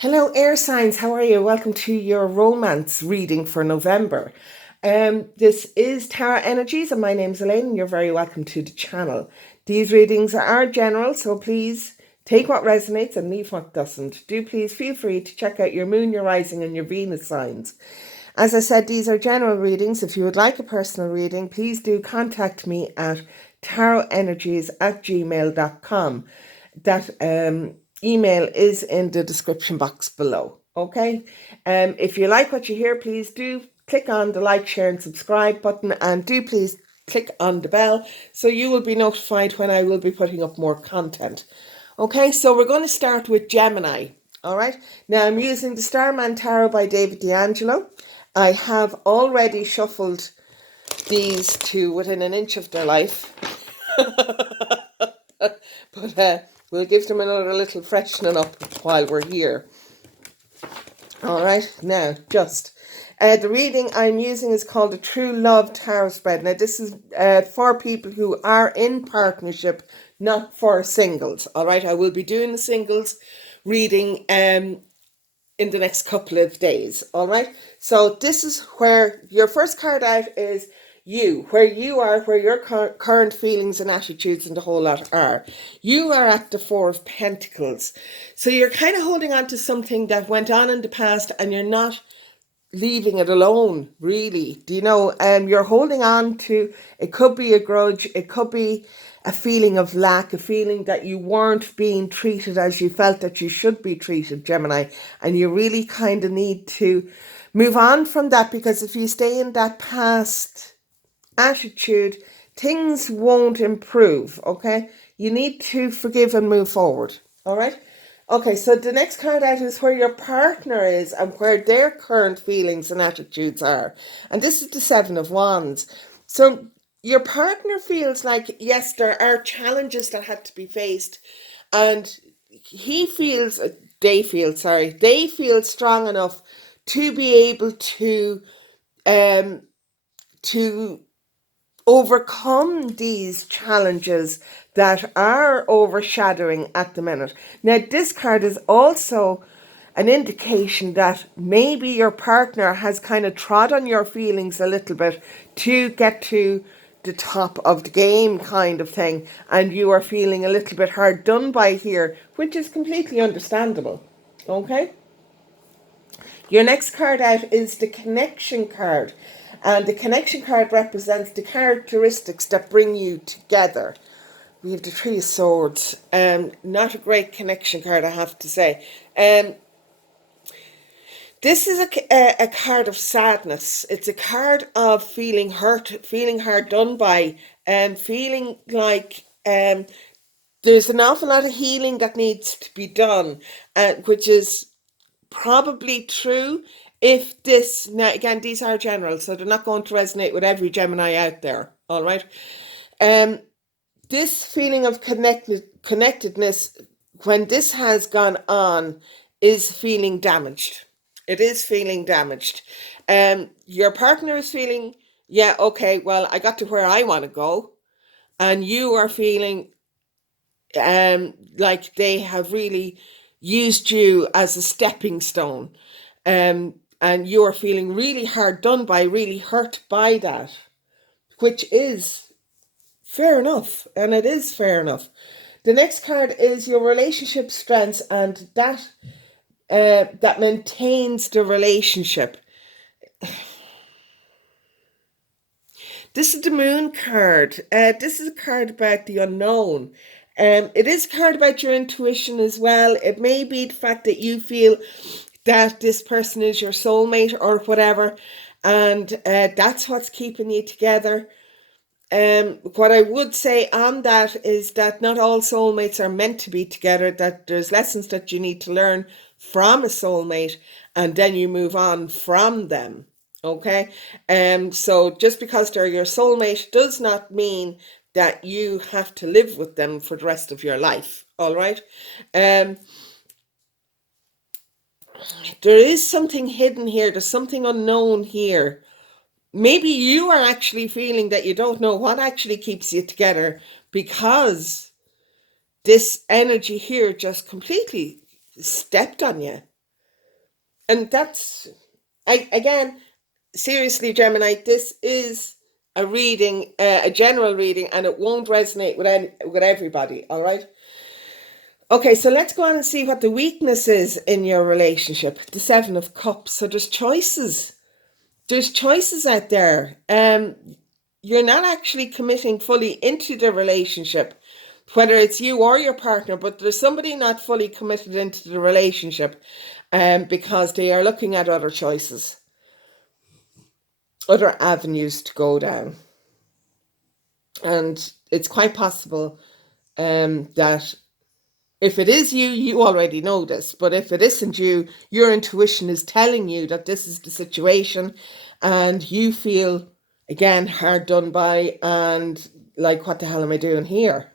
Hello, air signs. How are you? Welcome to your romance reading for November. This is Tara Energies, and my name's Elaine, and you're very welcome to the channel. These readings are general, so please take what resonates and leave what doesn't. Do please feel free to check out your moon, your rising, and your Venus signs. As I said, these are general readings. If you would like a personal reading, please do contact me at tarotenergies@gmail.com. That email is in the description box below. Okay. If you like what you hear, please do click on the like, share, and subscribe button, and do please click on the bell so you will be notified when I will be putting up more content. Okay, so we're going to start with Gemini. All right. Now I'm using the Starman Tarot by David D'Angelo. I have already shuffled these to within an inch of their life. But we'll give them another little freshening up while we're here. All right, now the reading I'm using is called the True Love Tarot Spread. Now this is for people who are in partnership, not for singles. All right, I will be doing the singles reading in the next couple of days. All right, so this is where your first card out is where you are, where your current feelings and attitudes and the whole lot are. You are at the Four of Pentacles. So you're kind of holding on to something that went on in the past, and you're not leaving it alone, really. Do you know? You're holding on to, it could be a grudge, it could be a feeling of lack, a feeling that you weren't being treated as you felt that you should be treated, Gemini. And you really kind of need to move on from that, because if you stay in that past attitude, things won't improve. Okay, you need to forgive and move forward. All right. Okay, so the next card out is where your partner is and where their current feelings and attitudes are. And this is the Seven of Wands. So your partner feels like, yes, there are challenges that had to be faced, and they feel strong enough to be able to to overcome these challenges that are overshadowing at the minute. Now, this card is also an indication that maybe your partner has kind of trod on your feelings a little bit to get to the top of the game, kind of thing, and you are feeling a little bit hard done by here, which is completely understandable. Okay? Your next card out is the Connection card. And the Connection card represents the characteristics that bring you together. We have the Three of Swords. Not a great connection card, I have to say. This is a card of sadness. It's a card of feeling hurt, feeling hard done by, and feeling like there's an awful lot of healing that needs to be done, which is probably true. If this, now again, these are general, so they're not going to resonate with every Gemini out there. All right. This feeling of connectedness, when this has gone on, is feeling damaged. It is feeling damaged. Your partner is feeling, yeah, okay, well, I got to where I want to go, and you are feeling like they have really used you as a stepping stone, and you are feeling really hard done by, really hurt by that, which is fair enough, and it is fair enough. The next card is your relationship strengths, and that maintains the relationship. This is the Moon card. This is a card about the unknown. It is a card about your intuition as well. It may be the fact that you feel that this person is your soulmate or whatever, and that's what's keeping you together. What I would say on that is that not all soulmates are meant to be together, that there's lessons that you need to learn from a soulmate, and then you move on from them. Okay, so just because they're your soulmate does not mean that you have to live with them for the rest of your life. All right. There is something hidden here. There's something unknown here. Maybe you are actually feeling that you don't know what actually keeps you together, because this energy here just completely stepped on you. And that's, again, seriously, Gemini, this is a reading, a general reading, and it won't resonate with everybody, all right? Okay, so let's go on and see what the weakness is in your relationship. The Seven of Cups. So there's choices. There's choices out there. You're not actually committing fully into the relationship, whether it's you or your partner, but there's somebody not fully committed into the relationship because they are looking at other choices, other avenues to go down. And it's quite possible that if it is you, you already know this. But if it isn't you, your intuition is telling you that this is the situation and you feel, again, hard done by and like, what the hell am I doing here?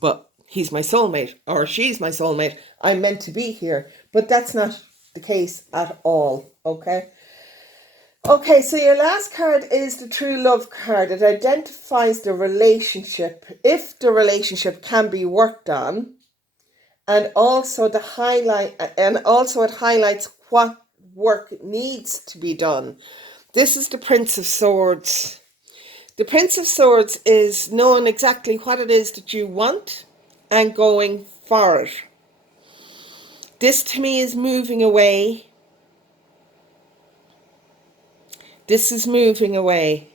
But he's my soulmate or she's my soulmate. I'm meant to be here. But that's not the case at all, okay? Okay, so your last card is the True Love card. It identifies the relationship, if the relationship can be worked on, and also it highlights what work needs to be done. This is the Prince of Swords. The Prince of Swords is knowing exactly what it is that you want and going for it. This to me is moving away. This is moving away.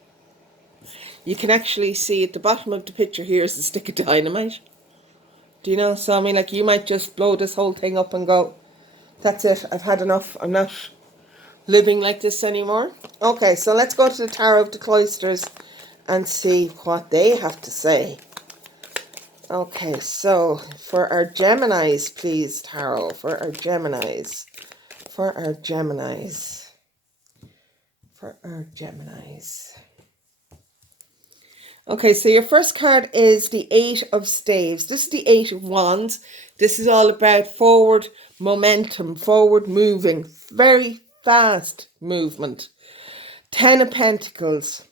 You can actually see at the bottom of the picture here is a stick of dynamite. Do you know? So I mean, like, you might just blow this whole thing up and go, that's it, I've had enough, I'm not living like this anymore. Okay, so let's go to the Tower of the Cloisters and see what they have to say. Okay, so for our Geminis, please, Tarot, for our Geminis. For our Geminis. For our Geminis. Okay, so your first card is the Eight of Staves. This is the Eight of Wands. This is all about forward momentum, forward moving, very fast movement. Ten of Pentacles.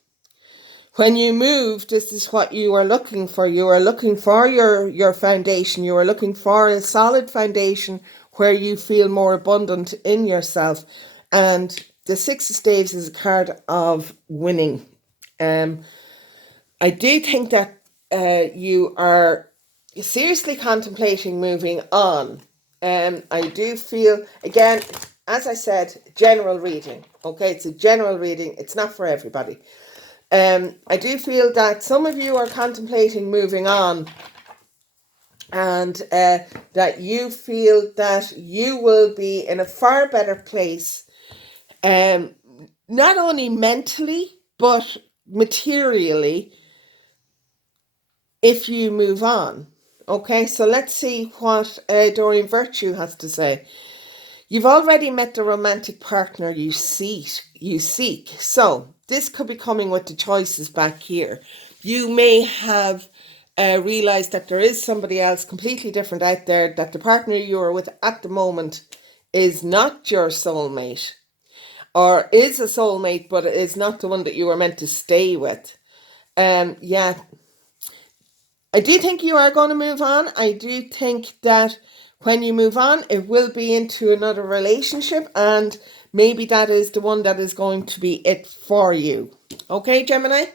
When you move, this is what you are looking for. You are looking for your foundation. You are looking for a solid foundation where you feel more abundant in yourself. And the Six of Staves is a card of winning. I do think that you are seriously contemplating moving on. I do feel, again, as I said, general reading. Okay, it's a general reading. It's not for everybody. I do feel that some of you are contemplating moving on, and that you feel that you will be in a far better place, not only mentally, but materially, if you move on. Okay, so let's see what Doreen Virtue has to say. You've already met the romantic partner you seek. So this could be coming with the choices back here. You may have realized that there is somebody else completely different out there, that the partner you are with at the moment is not your soulmate, or is a soulmate, but is not the one that you were meant to stay with. Yeah, I do think you are going to move on. I do think that when you move on, it will be into another relationship, and maybe that is the one that is going to be it for you. Okay, Gemini?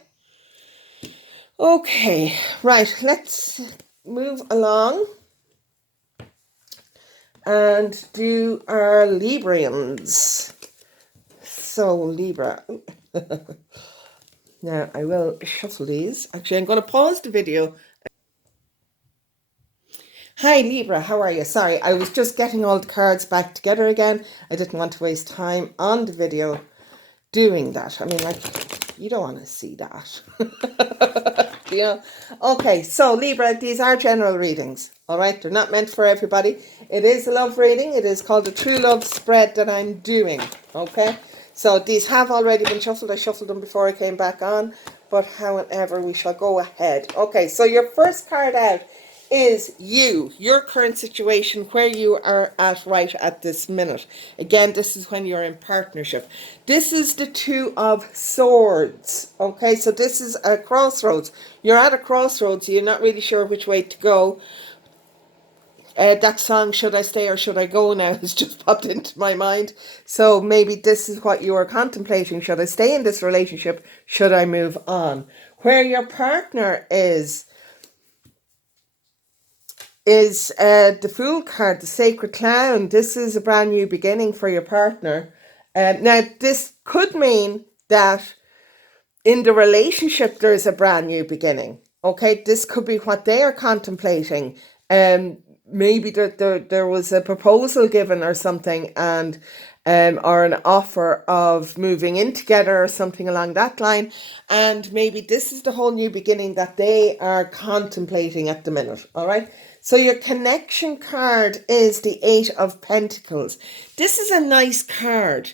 Okay, right, let's move along and do our Librians. So, Libra. Now, I will shuffle these. Actually, I'm going to pause the video. Hi Libra, how are you? Sorry, I was just getting all the cards back together again. I didn't want to waste time on the video doing that. I mean, like, you don't want to see that. You know? Okay, so Libra, these are general readings. All right, they're not meant for everybody. It is a love reading. It is called the True Love spread that I'm doing. Okay, so these have already been shuffled. I shuffled them before I came back on, but however, we shall go ahead. Okay, so your first card out is your current situation, where you are at right at this minute. Again, this is when you're in partnership. This is the Two of Swords. Okay, so this is a crossroads. You're at a crossroads. You're not really sure which way to go. That song, Should I Stay or Should I Go Now, has just popped into my mind. So maybe this is what you are contemplating. Should I stay in this relationship? Should I move on? Where your partner is the Fool card, the Sacred Clown. This is a brand new beginning for your partner. Now, this could mean that in the relationship there's a brand new beginning. Okay, this could be what they are contemplating. Maybe there was a proposal given or something, and or an offer of moving in together or something along that line, and maybe this is the whole new beginning that they are contemplating at the minute. All right, so your connection card is the Eight of Pentacles. This is a nice card,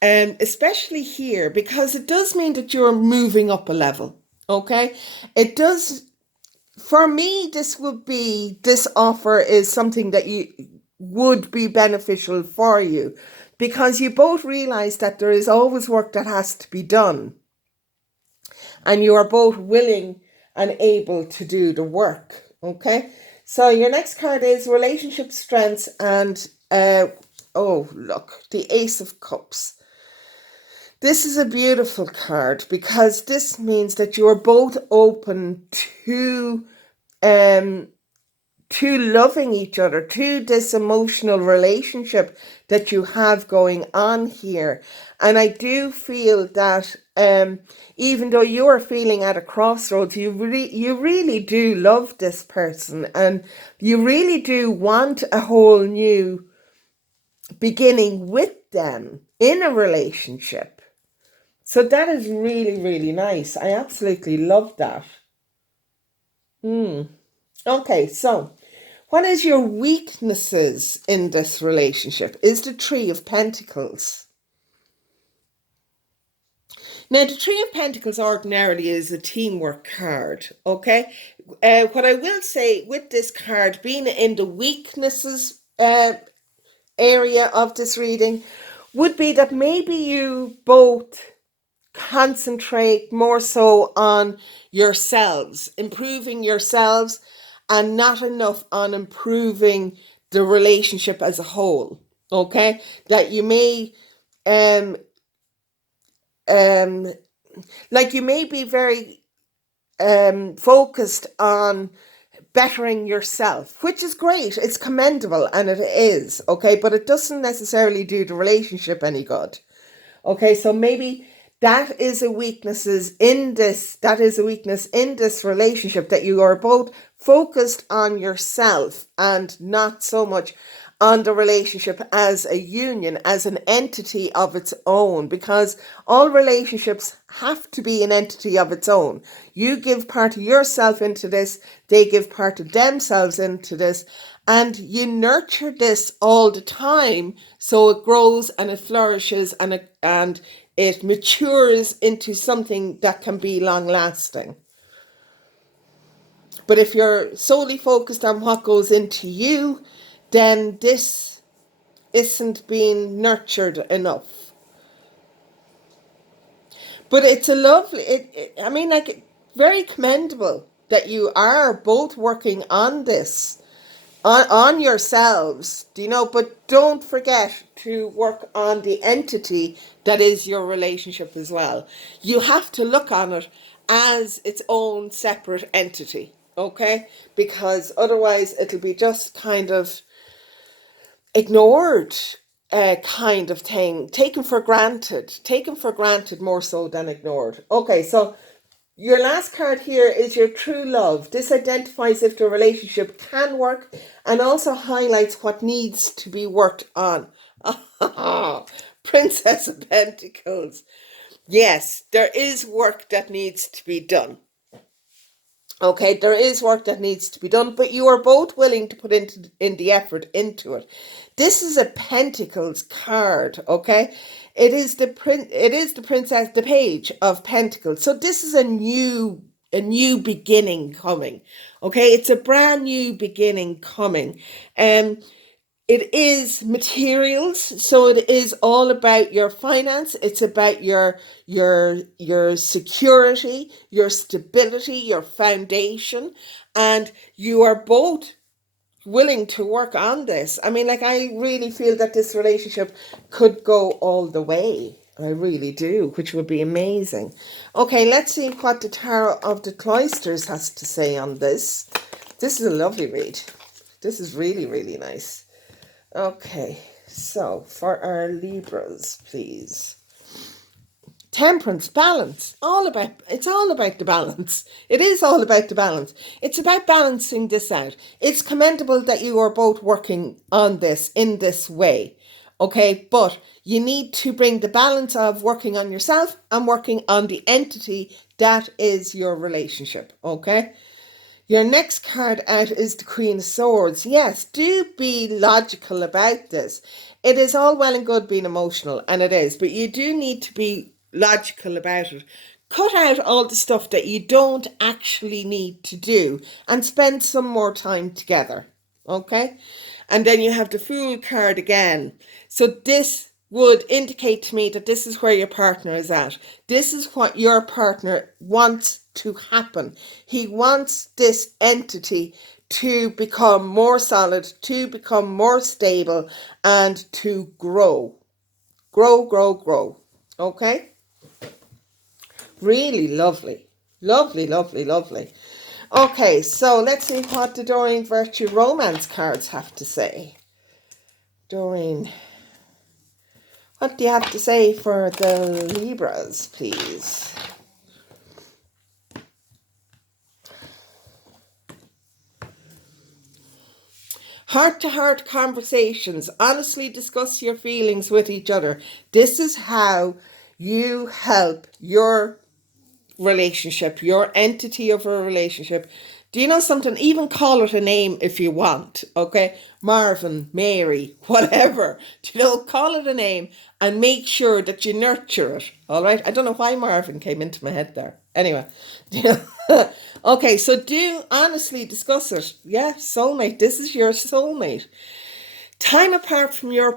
especially here, because it does mean that you're moving up a level. Okay, it does. For me, this offer is something that you would be beneficial for you, because you both realize that there is always work that has to be done, and you are both willing and able to do the work. Okay, so your next card is relationship strengths, and oh look, the Ace of Cups. This is a beautiful card, because this means that you are both open to loving each other, to this emotional relationship that you have going on here. And I do feel that even though you are feeling at a crossroads, you really do love this person, and you really do want a whole new beginning with them in a relationship. So that is really, really nice. I absolutely love that. Okay, so what is your weaknesses in this relationship? Is the Three of Pentacles. Now, the Three of Pentacles ordinarily is a teamwork card, okay? What I will say with this card, being in the weaknesses area of this reading, would be that maybe you both concentrate more so on yourselves, improving yourselves, and not enough on improving the relationship as a whole. Okay, that you may um like you may be very focused on bettering yourself, which is great, it's commendable, and it is okay, but it doesn't necessarily do the relationship any good. Okay, so maybe that is a weakness in this relationship, that you are both focused on yourself and not so much on the relationship as a union, as an entity of its own, because all relationships have to be an entity of its own. You give part of yourself into this, they give part of themselves into this, and you nurture this all the time, so it grows and it flourishes, and it matures into something that can be long lasting. But if you're solely focused on what goes into you, then this isn't being nurtured enough. But it's a lovely, very commendable that you are both working on this, on yourselves, but don't forget to work on the entity that is your relationship as well. You have to look on it as its own separate entity, okay? Because otherwise it'll be just kind of ignored, kind of thing, taken for granted more so than ignored. Okay, so your last card here is your true love. This identifies if the relationship can work, and also highlights what needs to be worked on. Princess of Pentacles. Yes, there is work that needs to be done. Okay, there is work that needs to be done, but you are both willing to put in the effort into it. This is a Pentacles card, okay? It is the princess, the Page of Pentacles. So this is a new beginning coming. Okay, it's a brand new beginning coming. It is materials, so it is all about your finance. It's about your security, your stability, your foundation, and you are both willing to work on this. I mean, like, I really feel that this relationship could go all the way. I really do, which would be amazing. Okay, let's see what the Tarot of the Cloisters has to say on this. This is a lovely read. This is really, really nice. Okay, so for our Libras, please. Temperance, balance, it's all about the balance. It is all about the balance. It's about balancing this out. It's commendable that you are both working on this in this way. Okay, but you need to bring the balance of working on yourself and working on the entity that is your relationship. Okay. Your next card out is the Queen of Swords. Yes, do be logical about this. It is all well and good being emotional, and it is, but you do need to be logical about it. Cut out all the stuff that you don't actually need to do and spend some more time together. Okay? And then you have the Fool card again. So this would indicate to me that this is where your partner is at. This is what your partner wants to happen. He wants this entity to become more solid, to become more stable, and to grow. Grow. Okay? Really lovely. Lovely. Okay, so let's see what the Doreen Virtue Romance cards have to say. Doreen, what do you have to say for the Libras, please? Heart-to-heart conversations. Honestly discuss your feelings with each other. This is how you help your relationship, your entity of a relationship. Do you know something? Even call it a name if you want, okay? Marvin, Mary, whatever. Do you know, call it a name and make sure that you nurture it, all right? I don't know why Marvin came into my head there. Anyway, okay, so do honestly discuss it. Yeah, soulmate, this is your soulmate. Time apart from your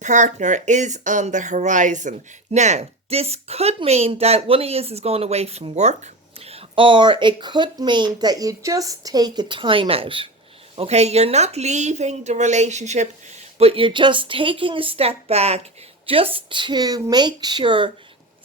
partner is on the horizon. Now, this could mean that one of you is going away from work, or it could mean that you just take a time out. Okay, you're not leaving the relationship, but you're just taking a step back just to make sure,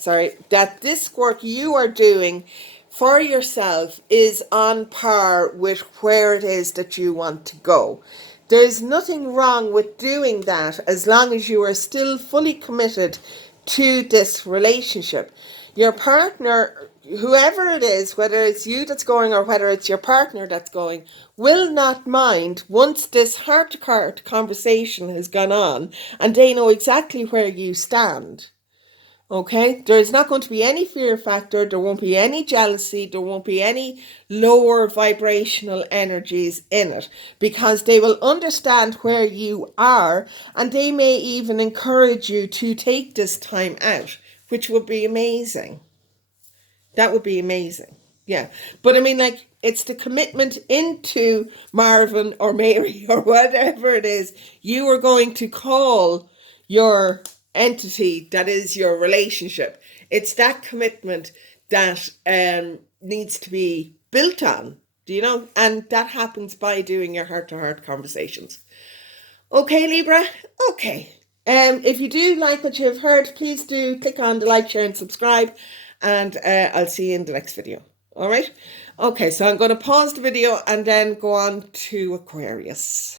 that this work you are doing for yourself is on par with where it is that you want to go. There's nothing wrong with doing that as long as you are still fully committed to this relationship. Your partner, whoever it is, whether it's you that's going or whether it's your partner that's going, will not mind once this heart-to-heart conversation has gone on and they know exactly where you stand. Okay, there's not going to be any fear factor, there won't be any jealousy, there won't be any lower vibrational energies in it, because they will understand where you are and they may even encourage you to take this time out, which would be amazing. That would be amazing. Yeah. But I mean, like, it's the commitment into Marvin or Mary or whatever it is you are going to call your entity that is your relationship. It's that commitment that needs to be built on, do you know? And that happens by doing your heart-to-heart conversations. Okay, Libra? Okay. If you do like what you've heard, please do click on the like, share and subscribe, and I'll see you in the next video. All right? Okay, so I'm going to pause the video and then go on to Aquarius.